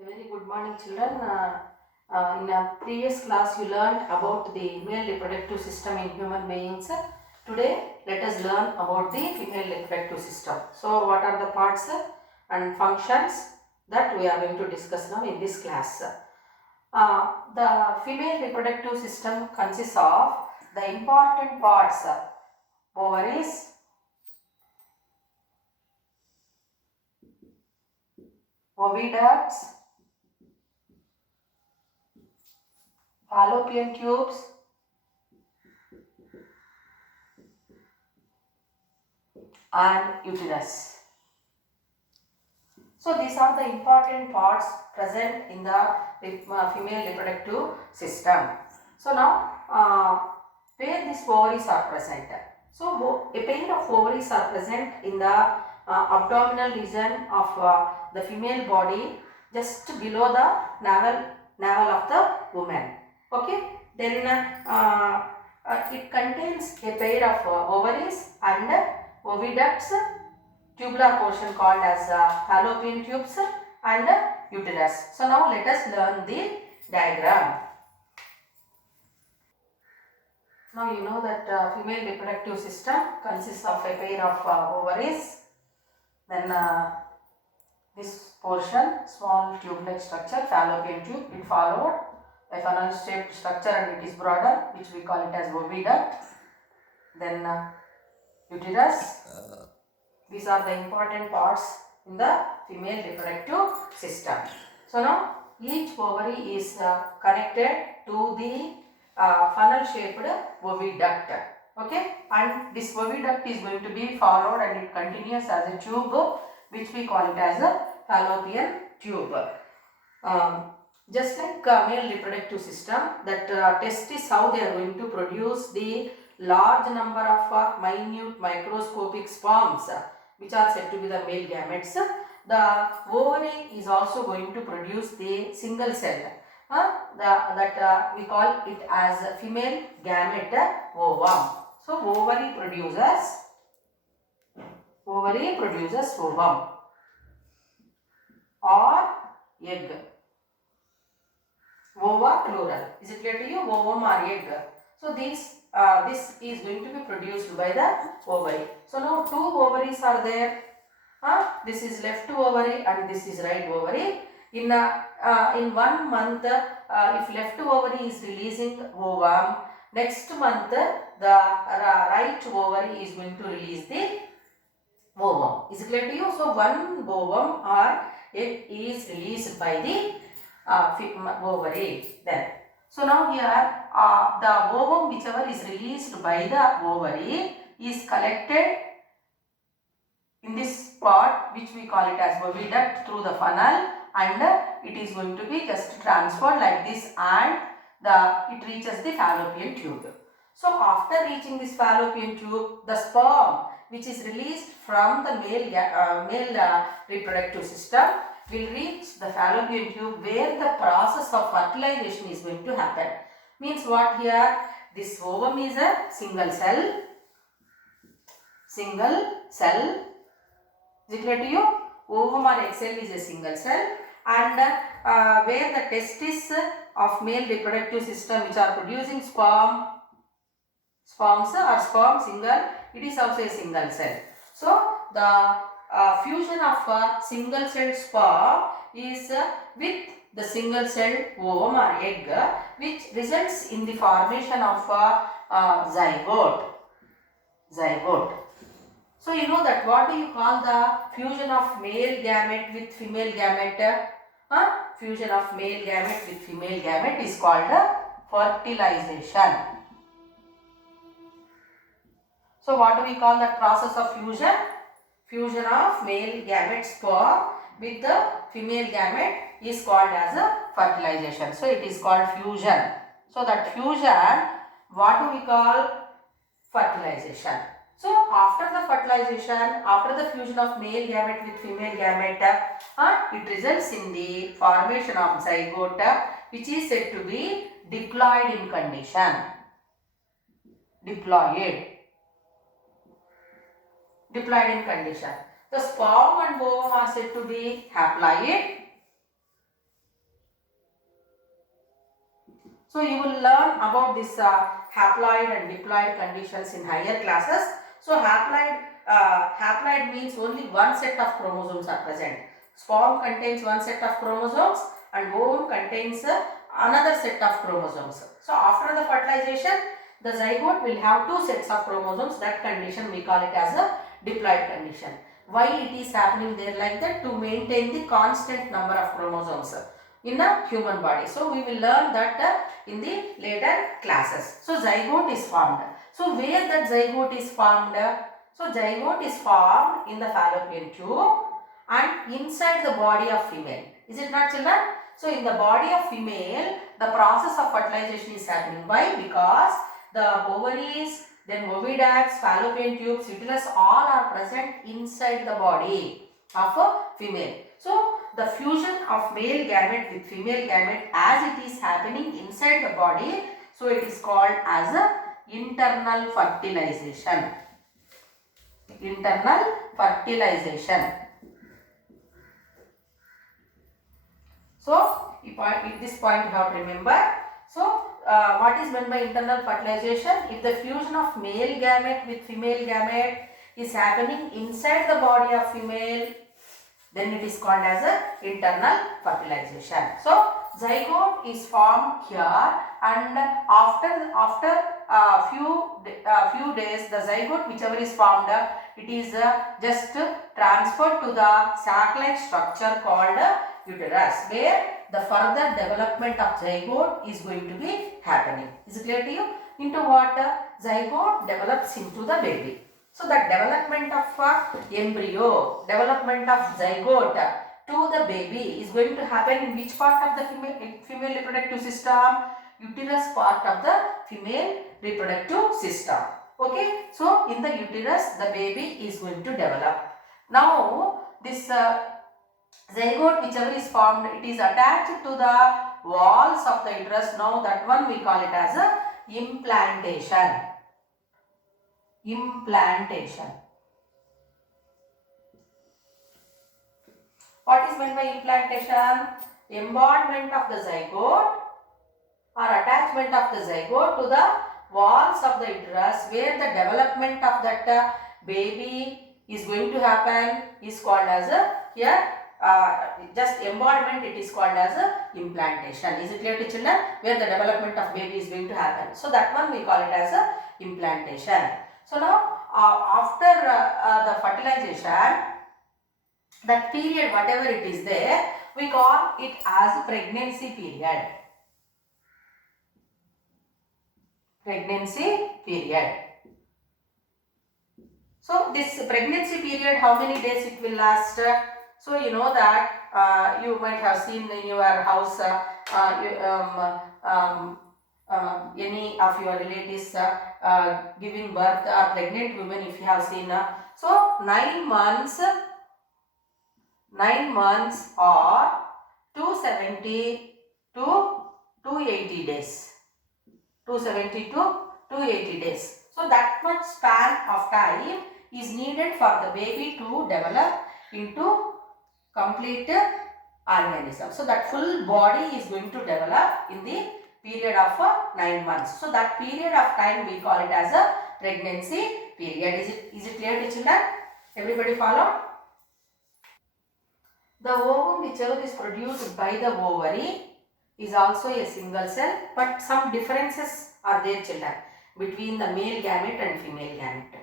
A very good morning, children. In a previous class, you learned about the male reproductive system in human beings. Today, let us learn about the female reproductive system. So, what are the parts and functions that we are going to discuss now in this class? The female reproductive system consists of the important parts: ovaries, oviducts, fallopian tubes, and uterus. So these are the important parts present in the female reproductive system. So now where these ovaries are present. So a pair of ovaries are present in the abdominal region of the female body, just below the navel of the woman. Okay. Then it contains a pair of ovaries and oviducts, tubular portion called as fallopian tubes, and uterus. So now let us learn the diagram. Now you know that female reproductive system consists of a pair of ovaries, then this portion, small tube-like structure, fallopian tube, it followed a funnel-shaped structure and it is broader, which we call it as oviduct, then uterus. These are the important parts in the female reproductive system. So now each ovary is connected to the funnel-shaped oviduct. Okay, and this oviduct is going to be followed and it continues as a tube, which we call it as a fallopian tube. Just like male reproductive system, that testis, how they are going to produce the large number of minute microscopic sperms, which are said to be the male gametes. The ovary is also going to produce the single cell. That we call it as female gamete ovum. So ovary produces ovum or egg. Ova plural. Is it clear to you? Ovum or egg. So this is going to be produced by the ovary. So now two ovaries are there. This is left ovary and this is right ovary. In 1 month, if left ovary is releasing ovum, next month the right ovary is going to release the ovum. Is it clear to you? So one ovum or egg is released by the ovary. Then, so now here the ovum whichever is released by the ovary is collected in this part, which we call it as oviduct, through the funnel, and it is going to be just transferred like this, and it reaches the fallopian tube. So after reaching this fallopian tube, the sperm which is released from the male reproductive system will reach the fallopian tube, where the process of fertilization is going to happen. Means what here? This ovum is a single cell. Is it clear to you? Ovum or egg cell is a single cell, and where the testis of male reproductive system, which are producing sperms or sperm single, it is also a single cell. So the fusion of single cell sperm is with the single cell ovum or egg, which results in the formation of zygote. So you know that what do you call the fusion of male gamete with female gamete? Fusion of male gamete with female gamete is called fertilization. So what do we call that process of fusion? Fusion of male gamete sperm with the female gamete is called as a fertilization. So it is called fusion. So that fusion, what do we call? Fertilization. So after the fertilization, after the fusion of male gamete with female gamete, it results in the formation of zygote, which is said to be diploid in condition. Diploid in condition. The sperm and ovum are said to be haploid, So you will learn about this haploid and diploid conditions in higher classes. So haploid means only one set of chromosomes are present. Sperm contains one set of chromosomes and ovum contains another set of chromosomes. So after the fertilization, the zygote will have two sets of chromosomes. That condition we call it as a diploid condition. Why it is happening there like that? To maintain the constant number of chromosomes in a human body. So we will learn that in the later classes. So zygote is formed. So where that zygote is formed? So zygote is formed in the fallopian tube and inside the body of female. Is it not, children? So in the body of female, the process of fertilization is happening. Why? Because the ovaries, then oviducts, fallopian tubes, uterus, all are present inside the body of a female. So the fusion of male gamete with female gamete as it is happening inside the body, so it is called as a internal fertilization. Internal fertilization. So this point you have to remember. So what is meant by internal fertilization? If the fusion of male gamete with female gamete is happening inside the body of female, then it is called as a internal fertilization. So zygote is formed here, and after few days, the zygote whichever is formed, it is just transferred to the sac-like structure called uterus, where the further development of zygote is going to be happening. Is it clear to you? Into what? Zygote develops into the baby. So the development of embryo, development of zygote to the baby is going to happen in which part of the female reproductive system? Uterus part of the female reproductive system. Okay, so in the uterus the baby is going to develop. Now this zygote whichever is formed, it is attached to the walls of the uterus. Now that one we call it as a implantation. Implantation. What is meant by implantation? Embodiment of the zygote or attachment of the zygote to the walls of the uterus, where the development of that baby is going to happen, is called as a just embodiment, it is called as a implantation. Is it clear to children? Where the development of baby is going to happen. So that one we call it as a implantation. So now after the fertilization, that period whatever it is there, we call it as pregnancy period. Pregnancy period. So this pregnancy period, how many days it will last? So you know that you might have seen in your house any of your relatives giving birth or pregnant women, if you have seen. So 9 months or 270 to 280 days. 270 to 280 days. So that much span of time is needed for the baby to develop into complete organism. So that full body is going to develop in the period of 9 months. So that period of time we call it as a pregnancy period. Is it clear to children? Everybody follow? The ovum whichever is produced by the ovary is also a single cell, but some differences are there, children, between the male gamete and female gamete.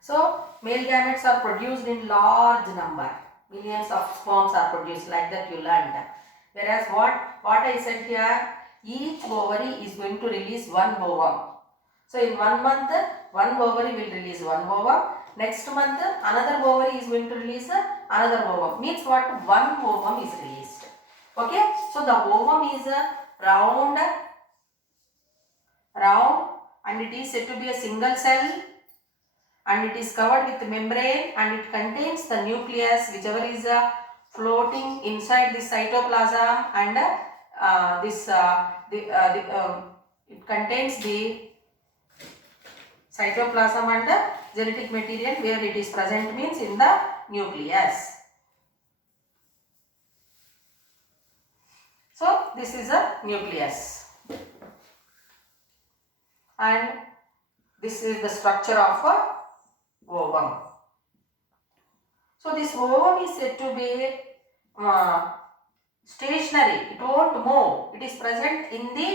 So male gametes are produced in large number. Millions of sperms are produced, like that you learned. Whereas what I said here, each ovary is going to release one ovum. So in 1 month, one ovary will release one ovum. Next month, another ovary is going to release another ovum. Means what? One ovum is released. Okay. So the ovum is round, and it is said to be a single cell, and it is covered with membrane, and it contains the nucleus whichever is floating inside the cytoplasm, and it contains the cytoplasm and the genetic material where it is present, means in the nucleus. So this is a nucleus. and this is the structure of a ovum. So this ovum is said to be stationary. It won't move. It is present in the,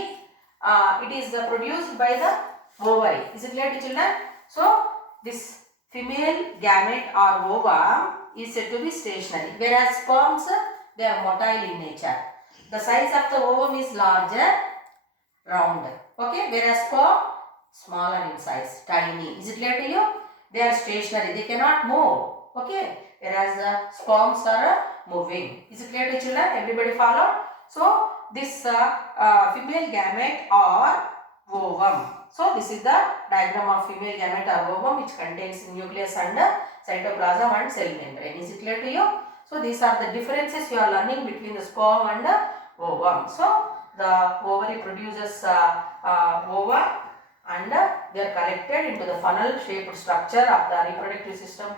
it is produced by the ovary. Is it clear to children? So this female gamete or ovum is said to be stationary, whereas sperms, they are motile in nature. The size of the ovum is larger, round. Okay, whereas sperm, smaller in size, tiny. Is it clear to you? They are stationary. They cannot move. Okay, whereas the sperms are moving. Is it clear to children? Everybody follow? So this female gamete or ovum. So this is the diagram of female gamete or ovum, which contains nucleus and cytoplasm and cell membrane. Is it clear to you? So these are the differences you are learning between the sperm and the ovum. So the ovary produces ova, and they are collected into the funnel shaped structure of the reproductive system,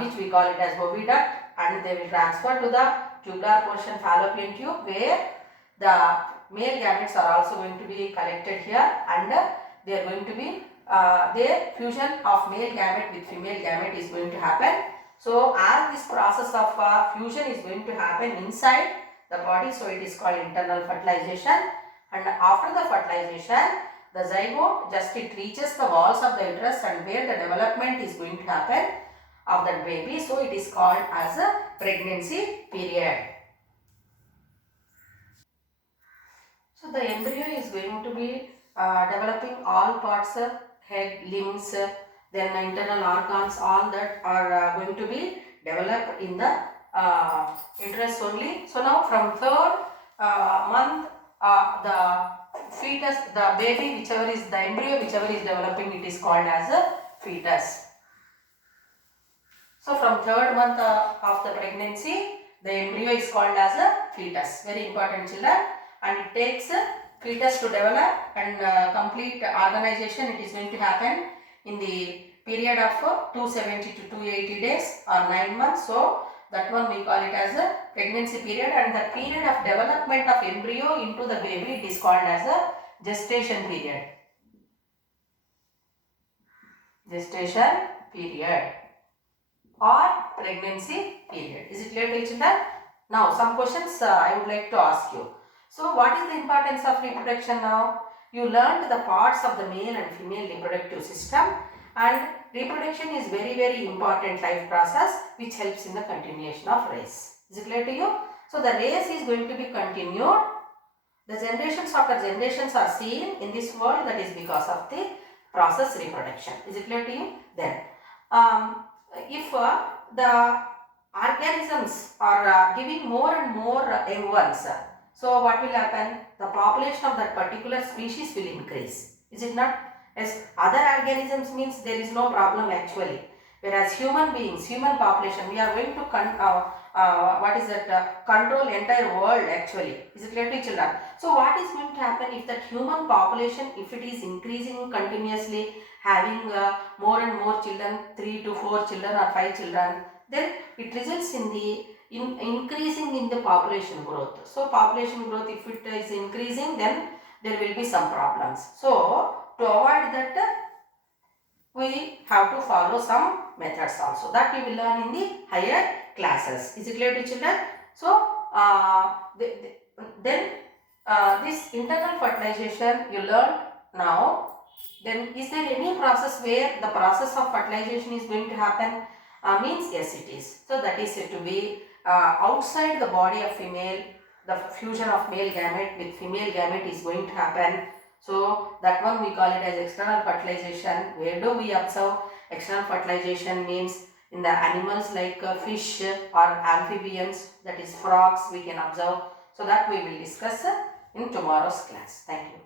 which we call it as oviduct, and they will transfer to the tubular portion fallopian tube, where the male gametes are also going to be collected here, and they are going to be their fusion of male gamete with female gamete is going to happen. So as this process of fusion is going to happen inside the body, so it is called internal fertilization, and after the fertilization, the zygote just it reaches the walls of the uterus, and where the development is going to happen of that baby, so it is called as a pregnancy period. So the embryo is going to be developing all parts, head, limbs, then internal organs, all that are going to be developed in the uterus only. So now from third month, the fetus, the baby, whichever is the embryo, whichever is developing, it is called as a fetus. So from third month of the pregnancy, the embryo is called as a fetus. Very important, children. And it takes fetus to develop, and complete organization, it is going to happen in the period of 270 to 280 days or 9 months. So that one we call it as a pregnancy period, and the period of development of embryo into the baby, it is called as a gestation period. Gestation period or pregnancy period. Is it clear to each other? Now some questions I would like to ask you. So what is the importance of reproduction now? You learned the parts of the male and female reproductive system, and reproduction is very important life process which helps in the continuation of race. Is it clear to you? So the race is going to be continued. The generations after generations are seen in this world, that is because of the process reproduction. Is it clear to you? Then if the organisms are giving more and more young ones, so what will happen? The population of that particular species will increase. Is it not? Yes. Other organisms means there is no problem actually. Whereas human beings, human population, we are going to control entire world actually. Is it clear to children? So what is going to happen if that human population, if it is increasing continuously, having more and more children, 3 to 4 children or 5 children, then it results in the increasing in the population growth. So population growth, if it is increasing, then there will be some problems. So to avoid that, we have to follow some methods also that we will learn in the higher classes. Is it clear to children? So then this internal fertilization you learn now. Then is there any process where the process of fertilization is going to happen? Means yes, it is. So that is said to be outside the body of female, the fusion of male gamete with female gamete is going to happen. So that one we call it as external fertilization. Where do we observe external fertilization? Means in the animals like fish or amphibians, that is frogs, we can observe. So that we will discuss in tomorrow's class. Thank you.